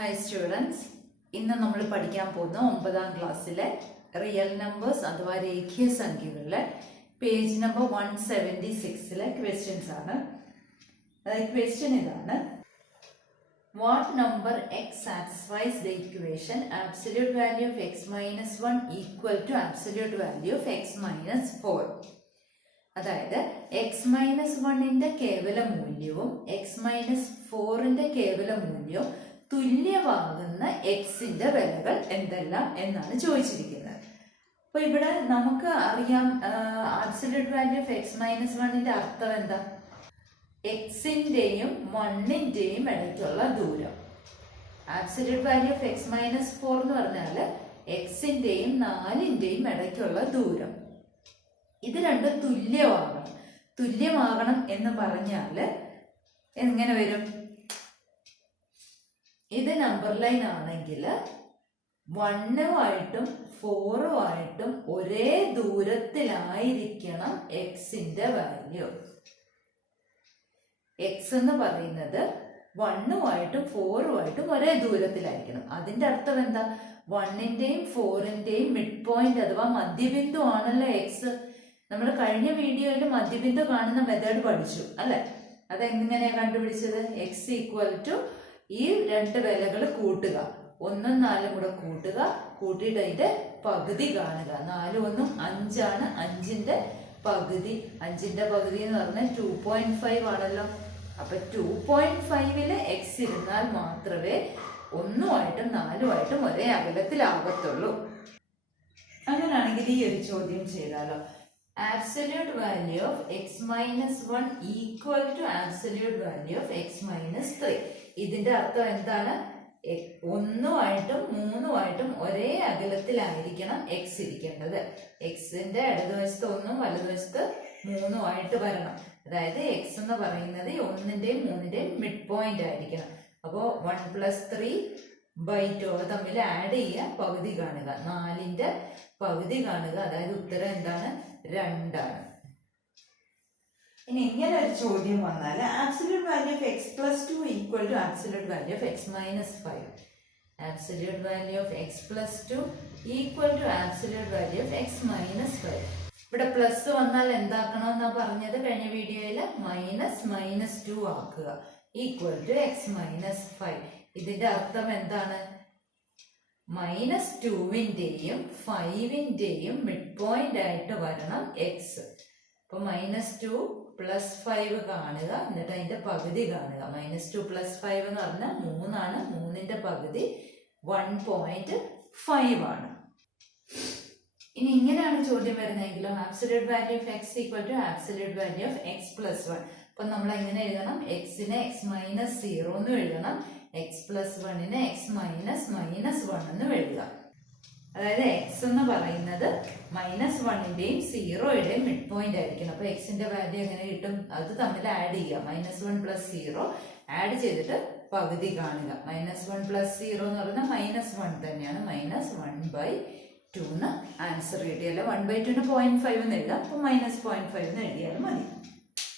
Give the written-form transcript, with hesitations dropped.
Hi students, ഇന്ന് നമ്മൾ പഠിക്കാൻ പോകുന്ന 9ാം ക്ലാസ്സിലെ റിയൽ നമ്പേഴ്സ് അഥവാ രേഖീയ സംഖ്യകളിലെ പേജ് നമ്പർ 176 ക്വസ്റ്റ്യൻസ് ആണ്. അതായത് ക്വസ്റ്റ്യൻ ഇതാണ്: what number x satisfies the equation absolute value of x minus 1 equal to absolute value of x minus 4. അതായത് എക്സ് മൈനസ് 1ന്റെ കേവല മൂല്യവും എക്സ് മൈനസ് 4ന്റെ കേവല മൂല്യവും തുല്യമാകുന്ന എക്സിന്റെ വിലകൾ എന്തെല്ലാം എന്നാണ് ചോദിച്ചിരിക്കുന്നത്. അപ്പൊ ഇവിടെ നമുക്ക് അറിയാം, absolute value of x minus 1ന്റെ അർത്ഥം എന്താ? എക്സിന്റെയും 1ന്റെയും ഇടയ്ക്കുള്ള ദൂരം. Absolute value of x minus 4 എന്ന് പറഞ്ഞാല് എക്സിന്റെയും 4ന്റെയും ഇടയ്ക്കുള്ള ദൂരം. ഇത് രണ്ടും തുല്യമാകണം എന്ന് പറഞ്ഞാല് എങ്ങനെ വരും? ഇത് നമ്പർ ലൈൻ ആണെങ്കിൽ 1ഉമായിട്ടും 4ഉമായിട്ടും ഒരേ ദൂരത്തിലായിരിക്കണം എക്സിന്റെ വാല്യൂ. എക്സ് എന്ന് പറയുന്നത് 1ഉമായിട്ടും 4ഉമായിട്ടും ഒരേ ദൂരത്തിലായിരിക്കണം. അതിന്റെ അർത്ഥം എന്താ? 1ന്റെയും 4ന്റെയും മിഡ് പോയിന്റ് അഥവാ മധ്യബിന്ദു ആണല്ലോ എക്സ്. നമ്മൾ കഴിഞ്ഞ വീഡിയോയിൽ മധ്യബിന്ദു കാണുന്ന മെത്തേഡ് പഠിച്ചു അല്ലെ? അതെങ്ങനെയാ കണ്ടുപിടിച്ചത്? എക്സ് ഈക്വൽ ടു ഈ രണ്ട് വിലകൾ കൂട്ടുക, 1ഉം 4ഉം കൂടെ കൂട്ടിയിട്ട് അതിന്റെ പകുതി കാണുക. 4ഉം 1ഉം 5ആണ്. 5ന്റെ പകുതി എന്ന് പറഞ്ഞാൽ 2.5 ആണല്ലോ. അപ്പൊ 2.5 എക്സ് ഇരുന്നാൽ മാത്രമേ 1ഉമായിട്ടും 4ഉമായിട്ടും ഒരേ അകലത്തിലാകത്തുള്ളൂ. അങ്ങനെയാണെങ്കിൽ ഈ ഒരു ചോദ്യം ചെയ്താലോ: absolute value of x minus 1 equal to absolute value of x minus 3. ഇതിന്റെ അർത്ഥം എന്താണ്? 1ഉമായിട്ടും 3ഉമായിട്ടും ഒരേ അകലത്തിലായിരിക്കണം എക്സ് ഇരിക്കേണ്ടത്. എക്സിന്റെ ഇടതുവശത്ത് 1ഉം വലതുവശത്ത് 3ഉമായിട്ട് വരണം. അതായത് എക്സ് എന്ന് പറയുന്നത് 1ന്റെയും 3ന്റെയും മിഡ് പോയിന്റ് ആയിരിക്കണം. അപ്പോ 1 + 3/2 തമ്മിൽ ആഡ് ചെയ്യുക, പകുതി കാണുക. 4ന്റെ പകുതി കാണുക. അതായത് ഉത്തരം എന്താണ്? 2 ആണ്. ഇനി ഇങ്ങനെ ഒരു ചോദ്യം വന്നാൽ absolute value of x plus 2 equal to absolute value of x minus 5. Absolute value of x plus 2 equal to absolute value of x minus 5. ഇവിടെ പ്ലസ് വന്നാൽ എന്താക്കണമെന്നാ പറഞ്ഞത് കഴിഞ്ഞ വീഡിയോയില്? -2 ആക്കുക, ഈക്വൽ ടു എക്സ് മൈനസ് 5. ഇതിന്റെ അർത്ഥം എന്താണ്? -2ന്റെയും 5ന്റെയും മിഡ് പോയിന്റ് ആയിട്ട് വരണം എക്സ്. അപ്പൊ -2 + 5 കാണുക, എന്നിട്ട് അതിന്റെ പകുതി കാണുക. -2 + 5 എന്ന് പറഞ്ഞാൽ 3 ആണ്. 3ന്റെ പകുതി 1.5 ആണ്. ഇനി ഇങ്ങനെയാണ് ചോദ്യം വരുന്നതെങ്കിലോ absolute value of x equal to absolute value of x plus 1. അപ്പൊ നമ്മൾ എങ്ങനെ എഴുതണം? എക്സിനെ എക്സ് മൈനസ് 0 എന്ന് എഴുതണം, എക്സ് പ്ലസ് 1നെ എക്സ് മൈനസ് -1 എന്ന് എഴുതുക. അതായത് എക്സ് എന്ന് പറയുന്നത് -1ന്റെയും 0യുടെയും മിഡ് പോയിന്റ് ആയിരിക്കണം. അപ്പൊ എക്സിന്റെ വാല്യൂ എങ്ങനെ കിട്ടും? അത് തമ്മിൽ ആഡ് ചെയ്യുക. -1 + 0 ആഡ് ചെയ്തിട്ട് പകുതി കാണുക. -1 + 0 എന്ന് പറയുന്നത് -1 തന്നെയാണ്. -1/2 എന്ന് ആൻസർ കിട്ടിയല്ലോ. 1/2ന് 0.5 എന്ന് എഴുതാം. അപ്പൊ -0.5 എന്ന് എഴുതിയാലും മതി.